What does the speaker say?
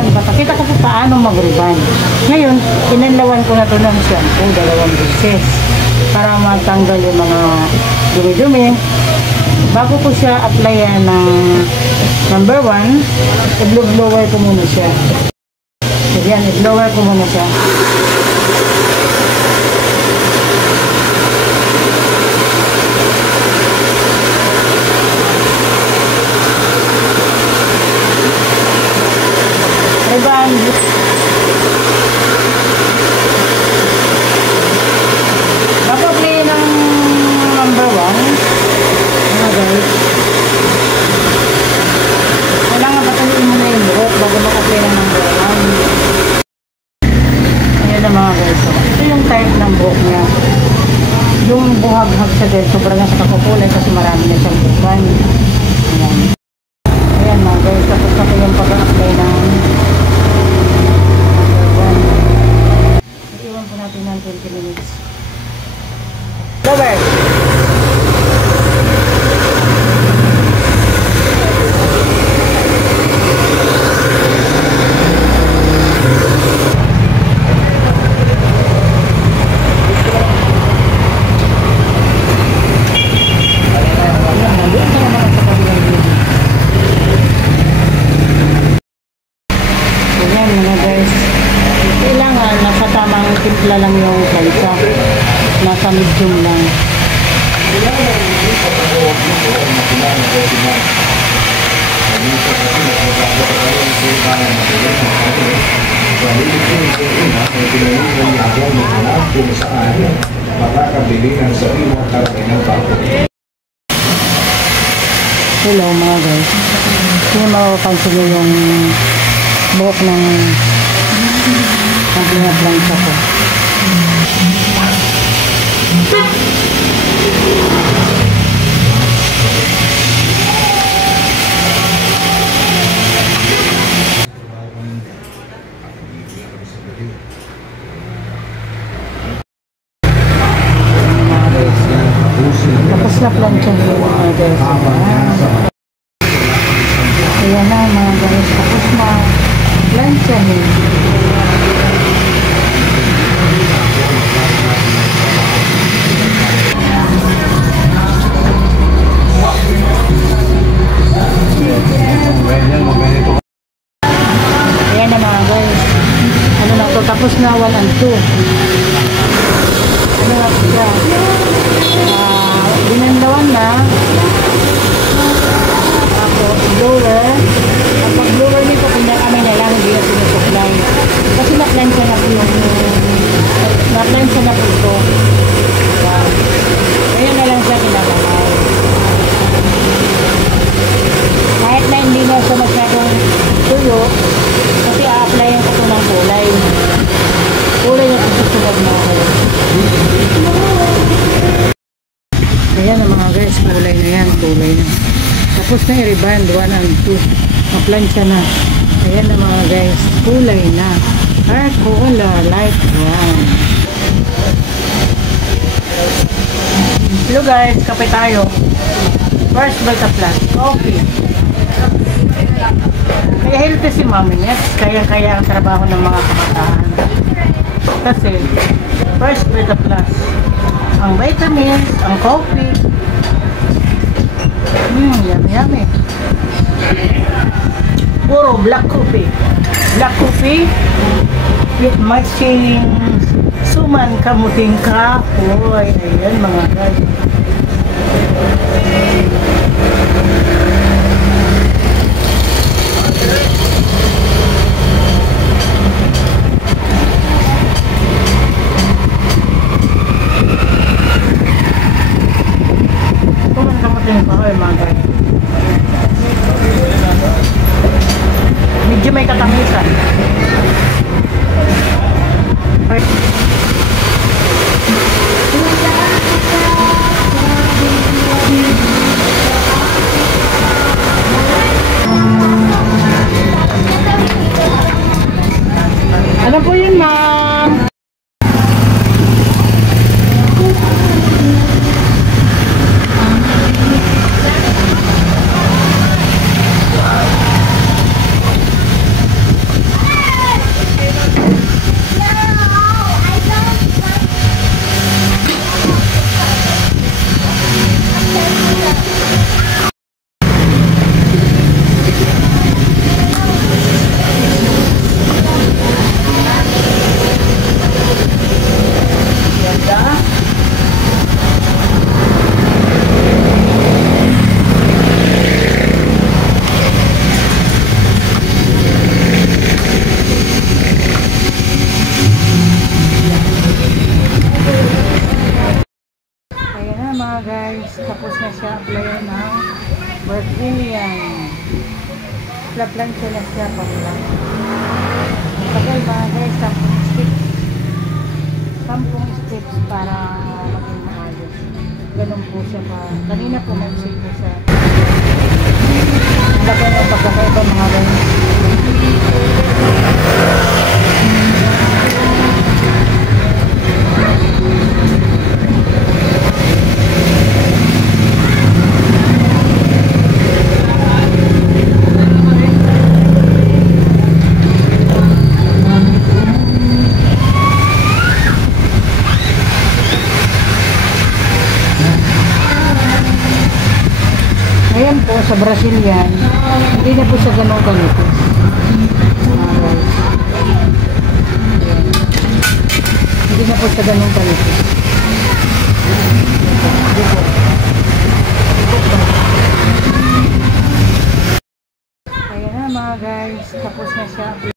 mag-riban. Papakita ko po paano mag-riban. Ngayon, inanlawan ko na ito ng shampoo 2 beses para matanggal yung mga dumi-dumi. Bago ko siya applyan ng number 1, i-blower ko muna siya. Yan, i-blower ko muna siya. Riban. Kapag-play ng number 1, mga guys, kailangan patuloy mo na yung buhok bago maka-play ng number 1. Ayan na mga guys. Ito yung type ng buhok niya. Yung buhag-hag siya din, sobrang na sa kakukulay kasi marami na siyang bukan. Ayan. Ayan mga guys, tapos na ko yung pag-apply ng iwan po natin ng 20 minutes. Cover! Timpla lang yung salsa. Nasa medium lang. Hello mga guys. Hindi mapapansin nyo yung buhok ng plancha ko. Tapos na plancha nyo mga guys. Ayan na mga guys. Tapos na plancha nyo. Ayan na mga guys. Ano na ito? Tapos na 1 and 2. Ano na siya? Binandawan na. Tapos blower. Kapag blower nito, pinakami na lang. Hindi na sinusuklay. Kasi na-plancha na po yung na-plancha na po ito. Ayan na lang siya kinakamay. Kahit na hindi na siya masyadong tuyo, kasi a-applyan ko ito ng kulay. Kulay na susunod na ako. Ayan na mga guys, kulay na yan, kulay na. Tapos na i-reband, 1 and 2. Ma-plancha na. Ayan na mga guys, kulay na. At kulay, light brown. Hello guys, kape tayo. First Beta Plus, coffee. Kaya healthy si Mami Net, kaya ang trabaho ng mga kabataan. Kasi, First Beta Plus, ang vitamins, ang coffee. Yummy. Puro black coffee. Black coffee with matching suman kamuting kahoy. Ayan mga guys. Suman kamuting kahoy mga guys. Medyo may katamisan. Ano po yun, ma'am? applyan ng Brazilian. Plaplansya na siya pang-lang. Tagal ba guys, 10 steps. 10 steps para maging maayos. Ganun po siya pa. Kanina po mag-sip po siya. Malaki ng pagkakaiba mga guys. Ayan po, sa Brazilian, hindi na po siya ganun kanipis. Hindi na po siya ganun kanipis. Ayan na mga guys, tapos na siya.